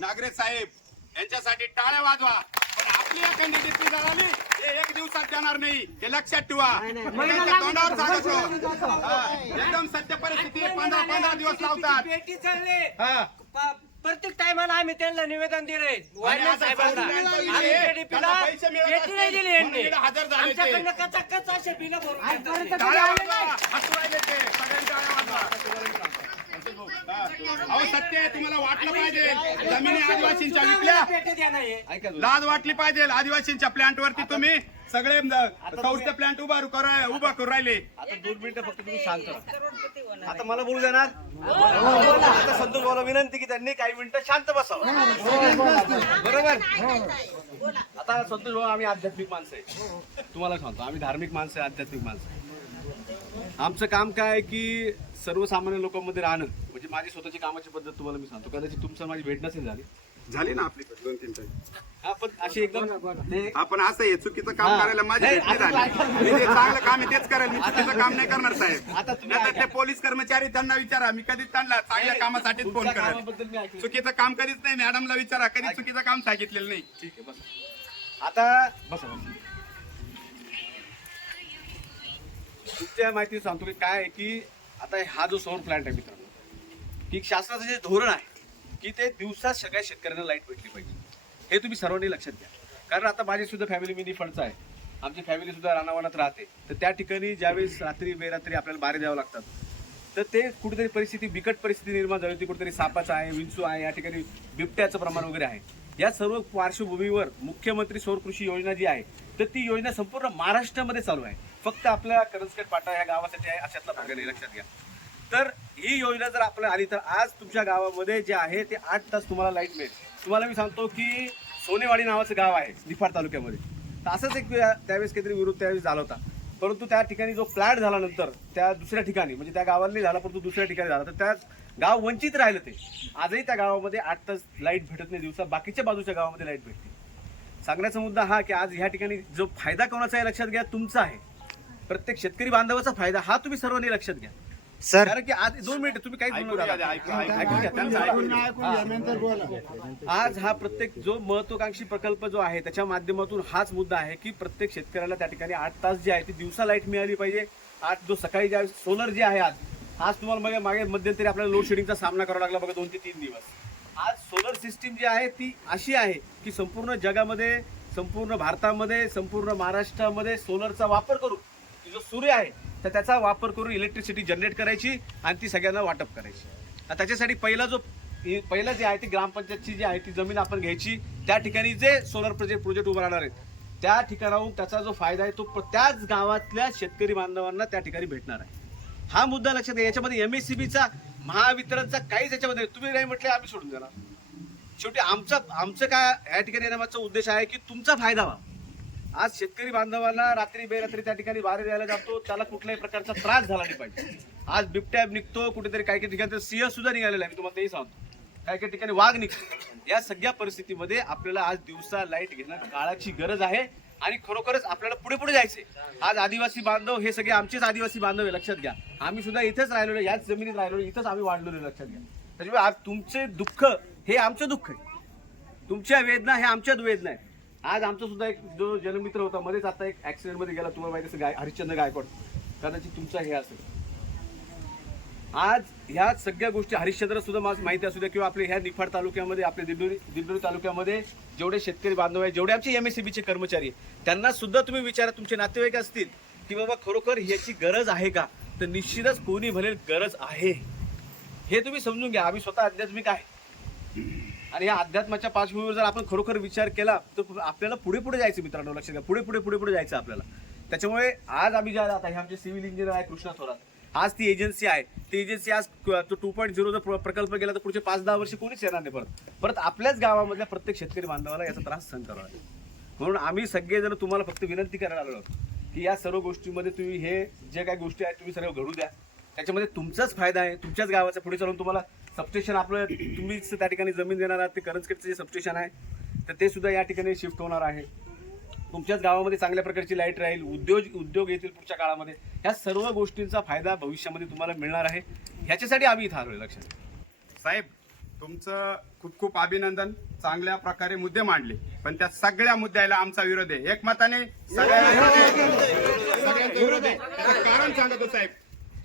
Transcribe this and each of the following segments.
नागरे साहेब यांच्यासाठी टाळ्या वाजवा. पण आपली एखादी डिस्ट्रिक्ट झाली हे एक दिवसात देणार नाही, हे लक्षात ठेवा. त्यांच्या तोंडावर सांगतो. एकदम सत्य परिस्थिती 15 दिवस लावतात. पेटी चालले हा. प्रत्येक टायमाला आम्ही त्यांना निवेदन दिले वायरमॅन साहेबांना. आम्ही KDP-ला पेटी नाही दिली यांनी. आमच्याकडनं कचाकच असे बिलं भरून घेतात. टाळ्या वाजवा. हसू राहिले ते. सगळ्यांनी टाळ्या वाजवा. अहो सत्य आहे, तुम्हाला वाटलं पाहिजे जमिनी आदिवासींच्या विकल्या. पेटी द्या नाही. लाज वाटली पाहिजे. आदिवासींच्या प्लांट वरती तुम्ही सगळे सौरचे प्लांट उभा करू राहिले. आता 2 मिनिटं फक्त तुम्ही शांत राहा. आता मला बोलू देणार. आता संतोष भाऊला विनंती की त्यांनी काही मिनिटं शांत बसावं. बरोबर. आता संतोष भाऊ आम्ही आध्यात्मिक माणसं आहे. तुम्हाला सांगतो आम्ही धार्मिक माणसं आहे, आध्यात्मिक माणसं आहे. आमचं काम काय आहे की सर्वसामान्य लोकांमध्ये राहणं. म्हणजे माझी स्वतःची कामाची पद्धत तुम्हाला मी सांगतो. कदाचित तुमचं माझी भेट नसेल झाली ना आपली 2-3 टाइम. हा, पण अशी एकदम आपण असं हे चुकीचं काम करायला माझी भेट नाही झाली. मी जे चांगलं काम आहे तेच करेल. मी चुकीचं काम नाही करणार साहेब. आता तुम्ही नाहीतर ते पोलीस कर्मचारी त्यांना विचारा. मी कधीच त्यांना चांगल्या कामासाठीच फोन करेल. कामाबद्दल मी ऐकलं. चुकीचं काम कधीच नाही. मॅडमला विचारा, कधी चुकीचं काम सांगितलेलं नाही. ठीक आहे बस. आता बसा. तुमच्या माहिती सांगतो की काय आहे की आता हा जो सौर प्लांट आहे मित्रांनो, की शासनाचं जे धोरण आहे की ते दिवसात सगळ्या शेतकऱ्यांना लाईट भेटली पाहिजे. हे तुम्ही सर्वांनी लक्षात घ्या. कारण आता माझी सुद्धा फॅमिली मी फंडचा आहे. आमची फॅमिली सुद्धा रानावनात राहते. तर त्या ठिकाणी ज्यावेळेस रात्री बेरात्री आपल्याला बारे द्यावं लागतात, तर ते कुठेतरी परिस्थिती बिकट परिस्थिती निर्माण झाली होती. कुठेतरी सापाचं आहे, विंचू आहे, या ठिकाणी बिबट्याचं प्रमाण वगैरे आहे. या सर्व पार्श्वभूमीवर मुख्यमंत्री सौर कृषी योजना जी आहे तर ती योजना संपूर्ण महाराष्ट्रामध्ये चालू आहे. फक्त आपल्या करंजखेड पाटा या गावासाठी आहे अशातला भाग नाही, लक्षात घ्या. तर ही योजना जर आपल्याला आली तर आज तुमच्या गावामध्ये जे आहे ते 8 तास तुम्हाला लाईट मिळेल. तुम्हाला मी सांगतो की सोनेवाडी नावाचं गाव आहे निफाड तालुक्यामध्ये. तर असंच एक त्यावेळेस काहीतरी विरोध त्यावेळेस झाला होता. परंतु त्या ठिकाणी जो प्लॅट झाला नंतर त्या दुसऱ्या ठिकाणी म्हणजे त्या गावाला नाही झाला परंतु दुसऱ्या ठिकाणी झाला, तर त्या गाव वंचित राहिलं. ते आजही त्या गावामध्ये 8 तास लाईट भेटत नाही दिवसा. बाकीच्या बाजूच्या गावामध्ये लाईट भेटते. सांगण्याचा मुद्दा हा की आज ह्या ठिकाणी जो फायदा कोणाचा आहे लक्षात घ्या, तुमचा आहे. प्रत्येक शेतकरी बांधवाचा फायदा हा तुम्ही सर्वांनी लक्षात घ्या. कारण की आज 2 मिनिटं तुम्ही काही बोलू नका. आज हा प्रत्येक जो महत्वाकांक्षी प्रकल्प जो आहे त्याच्या माध्यमातून हाच मुद्दा आहे की प्रत्येक शेतकऱ्याला त्या ठिकाणी 8 तास जे आहे ती दिवसा लाईट मिळाली पाहिजे. आज जो सकाळी ज्या सोलर जे आहे आज तुम्हाला मागे मध्यंतरी आपल्याला लोड शेडिंगचा सामना करावा लागला बघा 2 ते 3 दिवस. आज सोलर सिस्टीम जी आहे ती अशी आहे की संपूर्ण जगामध्ये, संपूर्ण भारतामध्ये, संपूर्ण महाराष्ट्रामध्ये सोलरचा वापर करून जो सूर्य आहे तर त्याचा वापर करून इलेक्ट्रिसिटी जनरेट करायची आणि ती सगळ्यांना वाटप करायची. त्याच्यासाठी पहिला जे आहे ती ग्रामपंचायतची जी आहे ती जमीन आपण घ्यायची. त्या ठिकाणी जे सोलर प्रोजेक्ट उभं राहणार आहेत त्या ठिकाणाहून त्याचा जो फायदा आहे तो त्याच गावातल्या शेतकरी बांधवांना त्या ठिकाणी भेटणार आहे. हा मुद्दा लक्षात घ्या. याच्यामध्ये MSCBचा महावितरणचा काहीच याच्यामध्ये तुम्ही नाही म्हटलं आम्ही सोडून देणार. शेवटी आमचं काय या ठिकाणी येण्यामागचा उद्देश आहे की तुमचा फायदा व्हावा. आज शेतकरी बांधवांना रात्री बेरात्री त्या ठिकाणी बाहेर द्यायला जातो, त्याला कुठल्याही प्रकारचा त्रास झाला नाही पाहिजे. आज बिबट्या निघतो, कुठेतरी काही काही ठिकाणी सिंह सुद्धा निघालेला आहे. मी तुम्हाला तेही सांगतो, काही काही ठिकाणी वाघ निघतो. या सगळ्या परिस्थितीमध्ये आपल्याला आज दिवसा लाईट घेणं काळाची गरज आहे आणि खरोखरच आपल्याला पुढे जायचंय. आज आदिवासी बांधव हे सगळे आमचेच आदिवासी बांधव आहे, लक्षात घ्या. आम्ही सुद्धा इथेच राहिलो, याच जमिनीत राहिलो, इथंच आम्ही वाढलेलो, लक्षात घ्या. त्याच्यामुळे आज तुमचे दुःख हे आमचं दुःख आहे, तुमच्या वेदना हे आमच्याच वेदना आहे. आज आमचा सुद्धा एक जो जन्ममित्र होता मध्येच आता एक ऍक्सिडेंट मध्ये गेला, तुम्हाला माहिती असेल, हरिश्चंद्र गायकवाड. कदाचित तुमचा हे असेल. आज ह्या सगळ्या गोष्टी हरिश्चंद्र सुद्धा मला माहिती असू द्या किंवा आपले ह्या निफाड तालुक्यामध्ये, आपले दिंडोरी तालुक्यामध्ये जेवढे शेतकरी बांधव आहेत, जेवढे आमचे MSCBचे कर्मचारी आहेत, त्यांना सुद्धा तुम्ही विचारा, तुमचे नातेवाईक असतील की बाबा खरोखर ह्याची गरज आहे का, तर निश्चितच कोणी भरेल गरज आहे हे तुम्ही समजून घ्या. आम्ही स्वतः आध्यात्मिक आहे आणि या अध्यात्माच्या पार्श्वभूमीवर जर आपण खरोखर विचार केला तर आपल्याला पुढे जायचं मित्रांनो, लक्षात घ्या. पुढे जायचं आपल्याला. त्याच्यामुळे आज आम्ही ज्या आता हे आमचे सिव्हिल इंजिनियर आहे कृष्णा थोरात, आज ती एजन्सी आहे, ती एजन्सी आज तो 2.0 जर प्रकल्प गेला तर पुढचे 5-10 वर्ष कोणीच येणार नाही. परत आपल्याच गावामधल्या प्रत्येक शेतकरी बांधवाला याचा त्रास सहन करावा लागेल. म्हणून आम्ही सगळेजण तुम्हाला फक्त विनंती करायला आलो की या सर्व गोष्टीमध्ये तुम्ही हे जे काही गोष्टी आहेत तुम्ही सर्व घडू द्या. त्याच्यामध्ये तुमचाच फायदा आहे. तुमच्याच गावाचा पुढे चालून तुम्हाला सबस्टेशन आपलं तुम्हीच त्या ठिकाणी जमीन देणार आहात, ते करंजखेडचं जे सबस्टेशन आहे तर ते सुद्धा या ठिकाणी शिफ्ट होणार आहे. तुमच्याच गावामध्ये चांगल्या प्रकारची लाईट राहील, उद्योग येतील पुढच्या काळामध्ये. ह्या सर्व गोष्टींचा फायदा भविष्यामध्ये तुम्हाला मिळणार आहे. ह्याच्यासाठी आम्ही इथं आलोय, लक्षात. साहेब तुमचं खूप खूप अभिनंदन. चांगल्या प्रकारे मुद्दे मांडले, पण त्या सगळ्या मुद्द्याला आमचा विरोध आहे. एकमताने सगळ्यांचा विरोध आहे. त्याचं कारण सांगतो साहेब,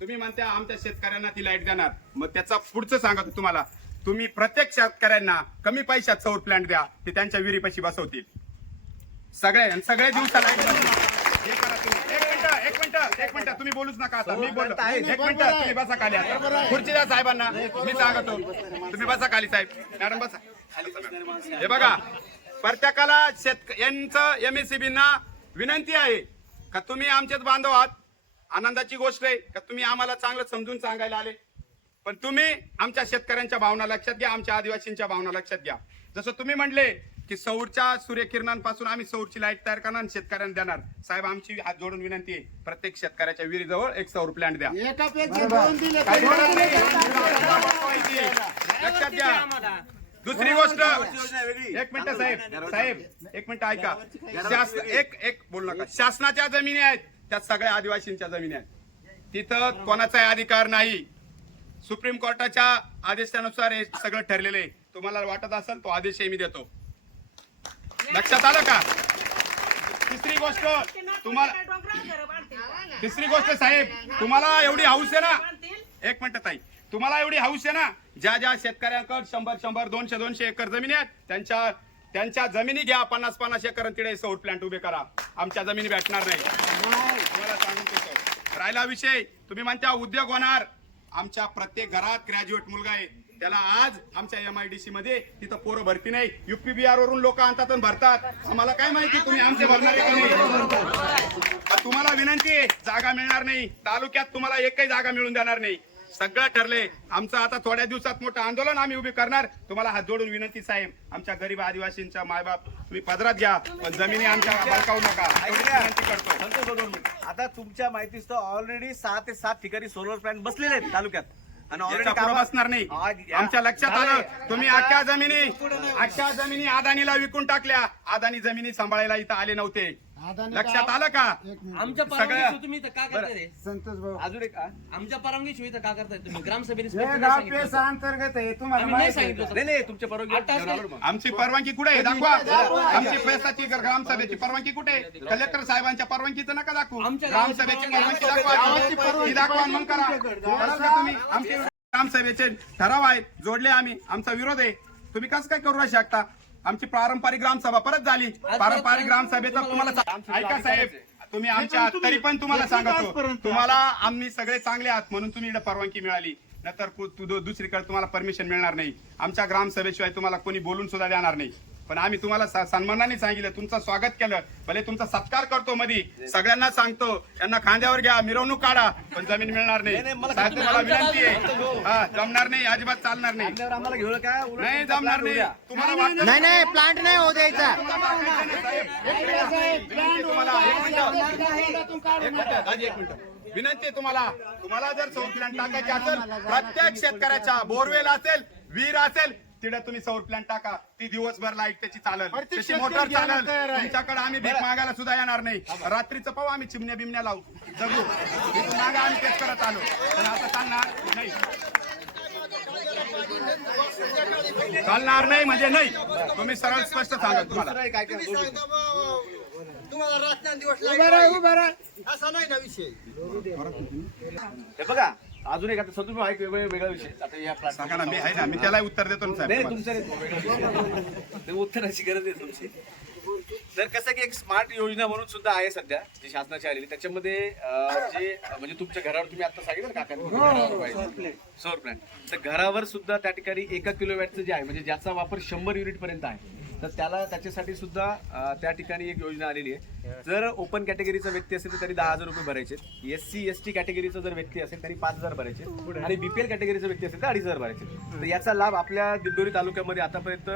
तुम्ही म्हणता आमच्या शेतकऱ्यांना ती लाईट देणार, मग त्याचा पुढचं सांगतो तुम्हाला. तुम्ही प्रत्येक शेतकऱ्यांना कमी पैशात सौर प्लांट द्या, ते त्यांच्या विहिरीपाशी बसवतील. सगळे दिवसा लाईट हे करा तुम्ही. एक मिनिट तुम्ही बोलूच नका आता. मी बोलतो. एक मिनिट तुम्ही बसा खाली आता. खुर्ची द्या साहेबांना. मी सांगतो तुम्ही बसा खाली. साहेब मॅडम बसा. हे बघा, प्रत्येकाला यांचं MSEB ना विनंती आहे का तुम्ही आमचेच बांधव आहात. आनंदाची गोष्ट आहे का तुम्ही आम्हाला चांगलं समजून सांगायला आले, पण तुम्ही आमच्या शेतकऱ्यांच्या भावना लक्षात घ्या, आमच्या आदिवासींच्या भावना लक्षात घ्या. जसं तुम्ही म्हणले की सौरच्या सूर्यकिरणांपासून आम्ही सौरची लाईट तयार करणार आणि शेतकऱ्यांना देणार. साहेब आमची हात जोडून विनंती आहे, प्रत्येक शेतकऱ्याच्या विहिरीजवळ एक सौर प्लांट द्या. लक्षात घ्या. दुसरी गोष्ट, एक मिनिट साहेब एक मिनिट ऐका. एक बोलू नका. शासनाच्या जमिनी आहेत, त्या सगळ्या आदिवासींच्या जमिनी आहेत. तिथं कोणाचाही अधिकार नाही. सुप्रीम कोर्टाच्या आदेशानुसार हे सगळं ठरलेलं आहे. तुम्हाला वाटत असेल तो आदेशही मी देतो. लक्षात आलं का? तिसरी गोष्ट साहेब, तुम्हाला एवढी हौस आहे ना, एक मिनिट ताई, तुम्हाला एवढी हौस आहे ना, ज्या ज्या शेतकऱ्यांकडे 100 200 एकर जमिनी आहेत त्यांच्या जमिनी घ्या. 50 एकर तिथे सौर प्लांट उभे करा. आमच्या जमिनी भेटणार नाही. तुम्हाला सांगून देतो. राहिला विषय, तुम्ही म्हणता उद्योग होणार. आमच्या प्रत्येक घरात ग्रॅज्युएट मुलगा आहे, त्याला आज आमच्या MIDC मध्ये तिथं पोरं भरती नाही. UP बिहार वरून लोक आणतात आणि भरतात. आम्हाला काय माहिती तुम्ही आमचे भरणार आहे का नाही. तुम्हाला विनंती आहे, जागा मिळणार नाही. तालुक्यात तुम्हाला एकही जागा मिळून देणार नाही. सगळं ठरले. आमचं आता थोड्या दिवसात मोठं आंदोलन आम्ही उभे करणार. तुम्हाला हात जोडून विनंती साहेब, आमच्या गरीब आदिवासींच्या मायबाप तुम्ही पदरात घ्या, पण जमिनी आमच्या बळकावू नका. विनंती करतो. आता तुमच्या माहितीस्तव ऑलरेडी 6 ते 7 ठिकाणी सोलर प्लॅन्ट बसलेले आहेत तालुक्यात आणि ऑलरेडी पुढे बसणार नाही. आमच्या लक्षात आलं. तुम्ही अख्ख्या जमिनी अदानीला विकून टाकल्या. अदानी जमिनी सांभाळायला इथं आले नव्हते. लक्षात आलं का? आमच्या परवानगी तुम्ही इथं का करताय रे? संतोष भाऊ, अजून एक आमच्या परवानगी शिवाय इथं का करताय तुम्ही? ग्रामसभेने हे गाव पेसा अंतर्गत आहे, तुम्हाला आम्ही नाही माहिती आहे. सांगितलं होतं. नाही तुमच्या परवानगी आमची परवानगी कुठे आहे? दाखवा. आमची पेसाची ग्रामसभेची परवानगी कुठे आहे? कलेक्टर साहेबांच्या परवानगीचं नका दाखवू. ग्रामसभेची परवानगी दाखवा. ती दाखवा आणि मग करा. कराल का तुम्ही? आमचे ग्रामसभेचे ठराव आहेत, जोडले आम्ही. आमचा विरोध आहे. तुम्ही कसं काय करू शकता? आमची पारंपरिक ग्रामसभा परत झाली. पारंपरिक ग्रामसभेचा तुम्हाला ऐका साहेब, तुम्ही आमच्या तरी पण तुम्हाला सांगतो, तुम्हाला आम्ही सगळे चांगले आहात म्हणून तुम्ही इकडे परवानगी मिळाली. नंतर दुसरीकडे तुम्हाला परमिशन मिळणार नाही. आमच्या ग्रामसभेशिवाय तुम्हाला कोणी बोलून सुद्धा देणार नाही. पण आम्ही तुम्हाला सन्मानाने सांगितलं, तुमचं स्वागत केलं, भले तुमचा सत्कार करतो. मध्ये सगळ्यांना सांगतो, यांना खांद्यावर घ्या, मिरवणूक काढा, पण जमीन मिळणार नाही. साहेब तुम्हाला विनंती आहे, हा जमणार नाही, अजिबात चालणार नाही. आम्हाला घेऊ काय नाही जमणार नाही. तुम्हाला वाटतं नाही प्लांट नाही होऊ द्यायचा. विनंती आहे तुम्हाला जर सौर प्लांट टाकायचे असेल, प्रत्येक शेतकऱ्याच्या बोरवेल असेल, विहीर असेल, तिथे तुम्ही सौर प्लांट टाका. ती दिवसभर लाईट त्याची चालेल, त्याची मोटर चालेल. तुमच्याकडे आम्ही भीक मागायला सुद्धा येणार नाही. रात्रीचं पाहू आम्ही चिमण्या बिमण्या लावू, जगू. भीक मागा आम्ही तेच करत आलो, पण आता चालणार नाही. चालणार नाही म्हणजे नाही. तुम्ही सरळ स्पष्ट सांगा. तुम्हाला काय काय असा नाही ना विषय. हे बघा, अजून एक आता सदुम हा एक वेगळा विषय. आता या सांगा ना, मी आहे ना, मी त्याला उत्तर देतो ना नाही साहेब. तुमचं उत्तराची गरज आहे तुमची. तर कसं की एक स्मार्ट योजना म्हणून सुद्धा आहे सध्या, जी शासनाची आलेली. त्याच्यामध्ये जे म्हणजे तुमच्या घरावर तुम्ही आता सांगितलं ना काका, सौर प्लॅन्ट, तर घरावर सुद्धा त्या ठिकाणी 1 किलोवॅटचं जे आहे, म्हणजे ज्याचा वापर 100 युनिट पर्यंत आहे, तर त्याच्यासाठी सुद्धा त्या ठिकाणी एक योजना आलेली आहे. जर ओपन कॅटेगरीचा व्यक्ती असेल तर त्यांनी 10,000 रुपये भरायचे. SC ST कॅटेगरीचा जर व्यक्ती असेल त्यांनी 5,000 भरायचे, आणि BPL कॅटेगरीचा व्यक्ती असेल तर 2,500 भरायचे. तर याचा लाभ आपल्या दिंडोरी तालुक्यामध्ये आतापर्यंत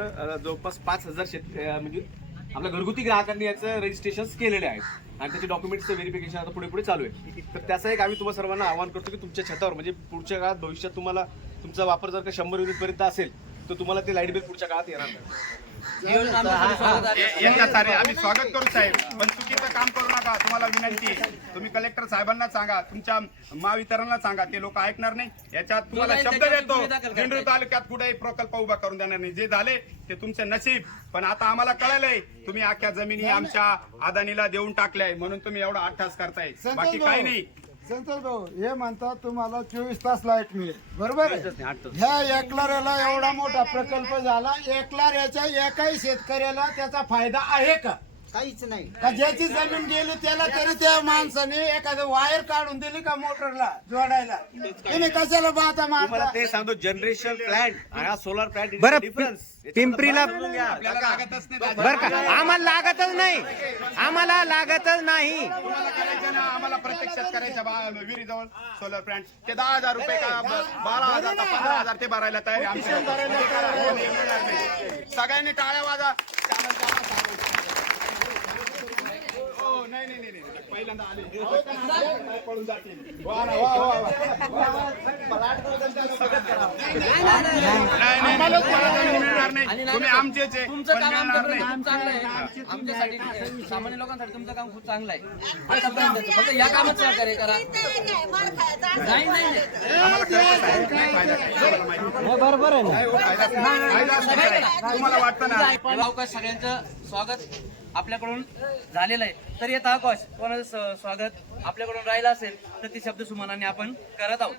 जवळपास 5,000 म्हणजे आपल्या घरगुती ग्राहकांनी याचं रजिस्ट्रेशन केलेले आहेत, आणि त्याचे डॉक्युमेंटचं व्हेरिफिकेशन आता पुढे चालू आहे. तर त्याचं एक आम्ही तुम्हाला सर्वांना आवाहन करतो की तुमच्या छतावर, म्हणजे पुढच्या काळात भविष्यात तुम्हाला तुमचा वापर जर का 100 युनिट पर्यंत असेल तर तुम्हाला ते लाईट बिल पुढच्या काळात येणार नाही. यांच्यासाठी आम्ही स्वागत करू साहेब, पण चुकीचं काम करू नका. तुम्हाला विनंती आहे, तुम्ही कलेक्टर साहेबांना सांगा, तुमच्या महावितरणला सांगा, ते लोक ऐकणार नाही. याच्यात तुम्हाला शब्द देतो, दिंडोरी तालुक्यात कुठेही प्रकल्प उभा करून देणार नाही. जे झाले ते तुमचे नशीब, पण आता आम्हाला कळलंय तुम्ही अख्ख्या जमिनी आमच्या अदानीला देऊन टाकल्याय, म्हणून तुम्ही एवढा अट्टास करताय, बाकी काही नाही. संतोष भाऊ हे म्हणतात तुम्हाला 24 तास लाईट मिळेल, बरोबर आहे? 8 तास. ह्या एकलाऱ्याला एवढा मोठा प्रकल्प झाला, एकलाऱ्याच्या एकाही शेतकऱ्याला त्याचा फायदा आहे का? काहीच नाही. का ज्याची जमीन गेली त्याला तरी त्या माणसाने एखादं वायर काढून दिली का मोटरला जोडायला? तुम्ही कशाला बाता तुम्हाला मारता? ते सांगतो, जनरेशन प्लांट आणि हा सोलर प्लांट बरं, डिफरन्स पिंपरीला आपल्याला लागतच नाही. बर का, आम्हाला लागतच नाही, आम्हाला लागतच नाही. तुम्हाला करायचं ना, आम्हाला प्रत्येक शेतकऱ्याच्या विहिरीजवळ सोलर प्लांट ते 10,000 रुपये का 12,000 का 15,000 ते भरायला तयार आहे. सगळ्यांनी टाळ्या वाजा. हो, नाही नाही नाही नाही. पहिल्यांदा आले पळून जातील. वा ना, वा, वा, वा. नाही, आम्हालाच परवानगी मिळणार नाही. तुम्ही आमचेच आहे, तुमचं पण काम मिळणार आमच्याकडे नाही. खूप चांगलं आहे. आमच्यासाठी सामान्य लोकांसाठी तुमचं काम खूप चांगलं आहे. आतापर्यंत फक्त या कामात सहकार्य करा. नाही नाही नाही. आम्हाला करायचं आहे. नाही फायदा नाही. आम्हाला माहिती आहे. बरोबर आहे ना. फायदा नाही. तुम्हाला वाटतं ना? अवकाश सगळ्यांचं स्वागत आपल्याकडून झालेलं आहे. तर येत अवकाश कोणाचं स्वागत आपल्याकडून राहिलं असेल तर ती शब्द सुमनाने आपण करत आहोत.